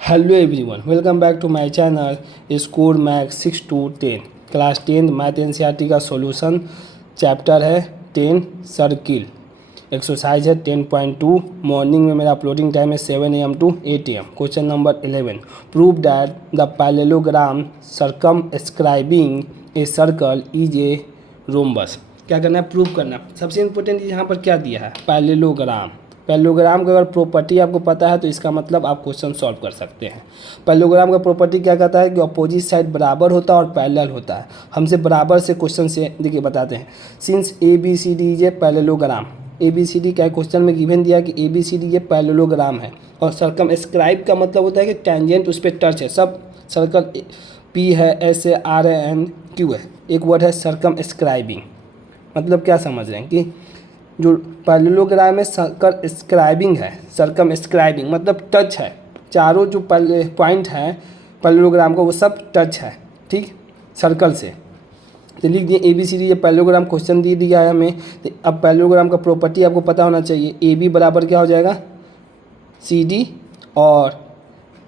Hello everyone, welcome back to my channel score max 6 to 10 class 10 math NCERT का solution. Chapter है 10 circle. Exercise है 10.2। Morning में मेरा uploading time है 7 AM to 8 AM। Question number 11, prove that the parallelogram circumscribing a circle is a rhombus. क्या करना है? Prove करना। सबसे इंपॉर्टेंट यहाँ पर क्या दिया है? पैरेललोग्राम। पैरेललोग्राम का अगर प्रॉपर्टी आपको पता है तो इसका मतलब आप क्वेश्चन सॉल्व कर सकते हैं। पैरेललोग्राम का प्रॉपर्टी क्या कहता है कि अपोजिट साइड बराबर होता है और पैरेलल होता है। हमसे बराबर से क्वेश्चन से देखिए बताते हैं। Since ABCD is a parallelogram, ABCD क्या क्वेश्चन में गिवन दिया कि ABCD ये पैरेललोग्राम है। और सर्कमस्क्राइब का मतलब होता है कि टेंजेंट उस पर टच है। सब सर्कल P है, S है, R है, N Q है। एक वर्ड है सर्कमस्क्राइबिंग। मतलब क्या समझ रहे हैं कि जो पैरेललोग्राम में सर्कमस्क्राइबिंग है, सर्कमस्क्राइबिंग मतलब टच है। चारों जो पॉइंट हैं पैरेललोग्राम को वो सब टच है, ठीक, सर्कल से। तो लिख दिए ABCD ये पैरेललोग्राम क्वेश्चन दे दिया है हमें। तो अब पैरेललोग्राम का प्रॉपर्टी आपको पता होना चाहिए। AB बराबर क्या हो जाएगा? CD और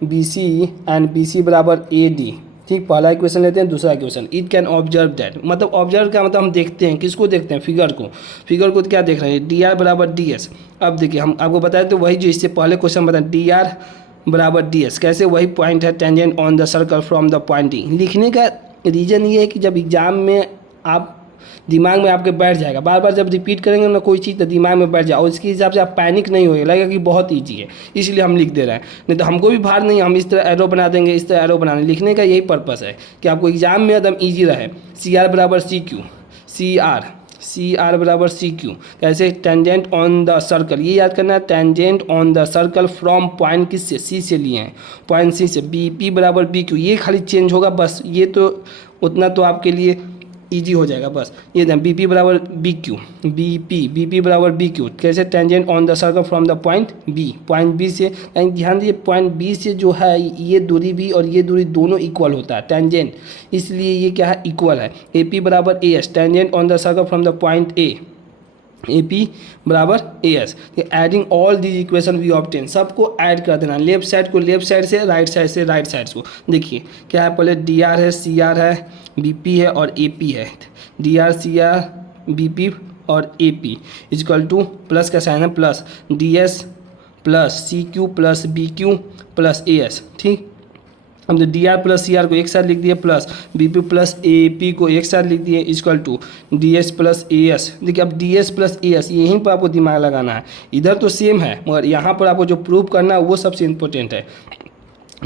BC एंड BC बराबर AD। ठीक, पहला इक्वेशन लेते हैं। दूसरा equation, it can observe that, मतलब ऑब्जर्व का मतलब हम देखते हैं। किसको देखते हैं? फिगर को। फिगर को क्या देख रहे हैं? DR बराबर DS। अब देखिए हम आपको बताए तो वही जो इससे पहले क्वेश्चन बताए, DR बराबर DS। कैसे? वही पॉइंट है tangent on the circle from the point D। लिखने का रीज़न ये है कि जब एग्जाम में आप दिमाग में आपके बैठ जाएगा, बार बार जब रिपीट करेंगे ना कोई चीज़ तो दिमाग में बैठ जाए और इसके हिसाब से आप पैनिक नहीं होएगा, लगेगा कि बहुत ईजी है, इसलिए हम लिख दे रहे हैं। नहीं तो हमको भी भार नहीं, हम इस तरह एरो बना देंगे, इस तरह एरो बनाने। लिखने का यही पर्पस है कि आपको एग्जाम में एकदम ईजी रहे। CR बराबर CQ, CR बराबर CQ। कैसे? टेंजेंट ऑन द सर्कल, ये याद करना है। Tangent on the circle from point किससे? C से लिए हैं, पॉइंट C से। BP बराबर BQ, ये खाली चेंज होगा बस, ये तो उतना तो आपके लिए ईजी हो जाएगा बस। ये BP बराबर BQ, BP बराबर BQ। कैसे? Tangent on the circle from the point B, point B से। ध्यान दीजिए पॉइंट B से जो है ये दूरी भी और ये दूरी दोनों इक्वल होता है, टेंजेंट, इसलिए ये क्या है? इक्वल है। AP बराबर AS, tangent on the circle from the point A, AP बराबर AS। Adding all these equation we obtain, सबको ऐड कर देना। लेफ्ट साइड को लेफ्ट साइड से, राइट साइड से राइट साइड को। देखिए क्या है? पहले DR है, CR है, BP है और AP है। DR CR BP और AP इजकल टू प्लस का साइन है, plus DS plus CQ plus BQ plus AS। ठीक, हम तो DR प्लस CR को एक साथ लिख दिए, प्लस BP प्लस AP को एक साथ लिख दिए, equal to DS plus AS। देखिए अब DS प्लस AS यहीं पर आपको दिमाग लगाना है। इधर तो सेम है मगर यहाँ पर आपको जो प्रूव करना है वो सबसे इम्पोर्टेंट है।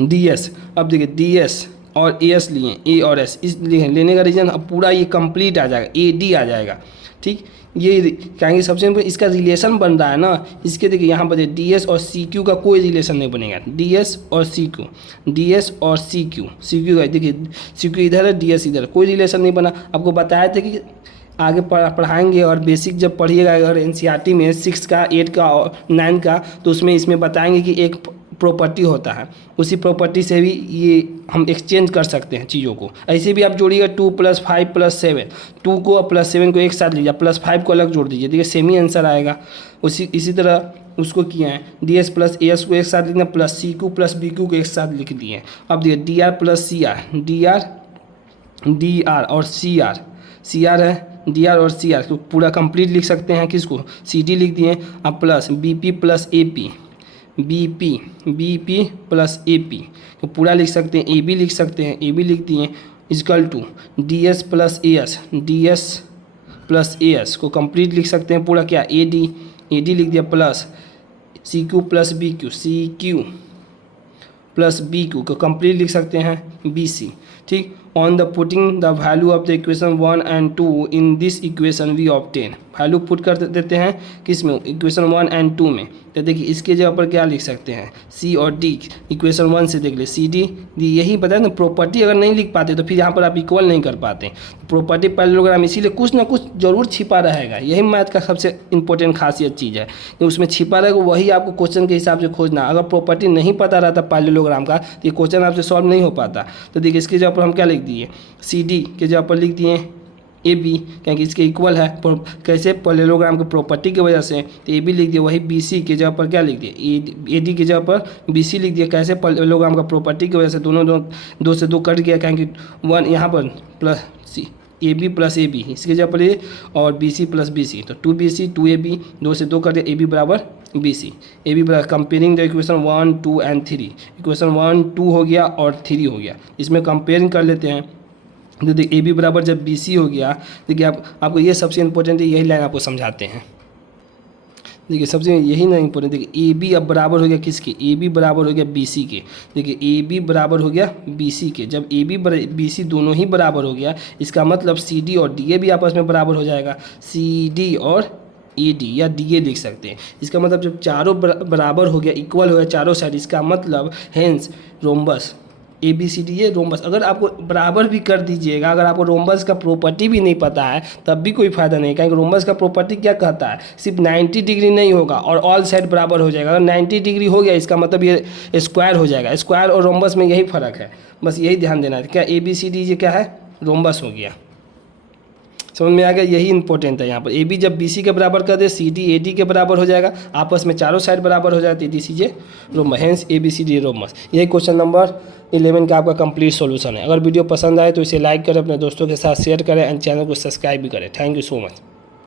DS, अब देखिए DS और AS लिए, A और S, इस लेने का रीज़न अब पूरा ये कंप्लीट आ जाएगा, AD आ जाएगा। ठीक, ये कहेंगे सबसे इसका रिलेशन बन रहा है ना, इसके देखिए यहाँ पर DS और CQ का कोई रिलेशन नहीं बनेगा। DS और CQ का देखिए CQ इधर है, DS इधर, कोई रिलेशन नहीं बना। आपको बताया था कि आगे पढ़ाएंगे और बेसिक जब पढ़िएगा अगर NCERT में 6 का 8 का और 9 का, तो उसमें इसमें बताएंगे कि एक प्रॉपर्टी होता है, उसी प्रॉपर्टी से भी ये हम एक्सचेंज कर सकते हैं चीज़ों को। ऐसे भी आप जोड़िएगा 2 + 5 + 7, 2 को प्लस 7 को एक साथ लीजिए, प्लस 5 को अलग जोड़ दीजिए, देखिए सेम ही आंसर आएगा। इसी तरह उसको किया है, DS प्लस AS को एक साथ लिखना, प्लस CQ प्लस BQ को एक साथ लिख दिए। अब देखिए DR प्लस CR, DR और CR है, DR और CR तो पूरा कंप्लीट लिख सकते हैं। किसको? CD लिख दिए। अब plus BP plus AP, BP plus AP तो पूरा लिख सकते हैं। AB लिख सकते हैं, AB लिख दिए, equal to DS plus AS को कंप्लीट लिख सकते हैं पूरा। क्या? AD लिख दिया, plus CQ plus BQ plus BQ को कंप्लीट लिख सकते हैं BC। ठीक, on the putting the value of the equation 1 and 2 in this equation we obtain, value put कर देते हैं किस में? इक्वेशन 1 and 2 में। तो देखिए इसके जगह पर क्या लिख सकते हैं? C और D। इक्वेशन 1 से देख ले CD दी, यही पता है ना। प्रॉपर्टी अगर नहीं लिख पाते तो फिर यहाँ पर आप इक्वल नहीं कर पाते। प्रॉपर्टी पैरेललोग्राम इसीलिए कुछ ना कुछ जरूर छिपा रहेगा, यही मैथ का सबसे इंपॉर्टेंट खासियत चीज़ है कि उसमें छिपा रहेगा, वही आपको क्वेश्चन के हिसाब से खोजना। अगर प्रॉपर्टी नहीं पता रहता पैरेललोग्राम का तो ये क्वेश्चन आपसे सॉल्व नहीं हो पाता। तो देखिए इसके जगह पर हम क्या लिख दिए? CD के जगह पर लिख दिए ए बी, क्योंकि इसके इक्वल है। कैसे? पैरेललोग्राम की प्रॉपर्टी की वजह से। तो ए बी लिख दिया, वही बी सी की जगह पर क्या लिख दिया, ए डी की जगह पर बी सी लिख दिया। कैसे? पैरेललोग्राम का प्रॉपर्टी की वजह से दोनों दो से दो कट गया, क्योंकि वन यहाँ पर plus C A B plus A B, इसकी जगह पर ए और B C plus B C, तो 2BC 2AB, 2 से 2 कर दिया, ए बी बराबर बी सी। ए बी बराबर comparing the equation 1 2 and 3, equation 1 2 हो गया और 3 हो गया, इसमें कंपेयरिंग कर लेते हैं। तो देखिए ए बी बराबर जब बी सी हो गया, देखिए आपको ये सबसे इंपॉर्टेंट है, यही लाइन आपको समझाते हैं। देखिए सबसे यही ना इंपॉर्टेंट, देखिए ए बी अब बराबर हो गया किसके, ए बी बराबर हो गया बी सी के। देखिए ए बी बराबर हो गया बी सी के, जब ए बी बी सी दोनों ही बराबर हो गया, इसका मतलब सी डी और डी ए भी आपस में बराबर हो जाएगा। सी डी और ए डी या डी ए लिख सकते हैं। इसका मतलब जब चारों बराबर हो गया, इक्वल हो गया चारों साइड, इसका मतलब hence rhombus A B C D A rhombus. अगर आपको बराबर भी कर दीजिएगा, अगर आपको रोम्बस का प्रॉपर्टी भी नहीं पता है तब भी कोई फायदा नहीं, क्योंकि रोम्बस का प्रॉपर्टी क्या कहता है, सिर्फ 90 डिग्री नहीं होगा और ऑल साइड बराबर हो जाएगा। अगर 90 डिग्री हो गया, इसका मतलब ये स्क्वायर हो जाएगा। स्क्वायर और रोम्बस में यही फर्क है, बस यही ध्यान देना है। क्या ए बी सी डी ये क्या है, रोम्बस हो गया। समझ में आ गया, यही इंपॉर्टेंट है यहाँ पर। ए बी जब बी सी के बराबर कर दे, सी डी ए डी के बराबर हो जाएगा, आपस में चारों साइड बराबर हो जाती है, this is a rhombus, hence A B C D rhombus. यही क्वेश्चन नंबर 11 का आपका कंप्लीट सॉल्यूशन है। अगर वीडियो पसंद आए तो इसे लाइक करें, अपने दोस्तों के साथ शेयर करें एंड चैनल को सब्सक्राइब भी करें। Thank you so much.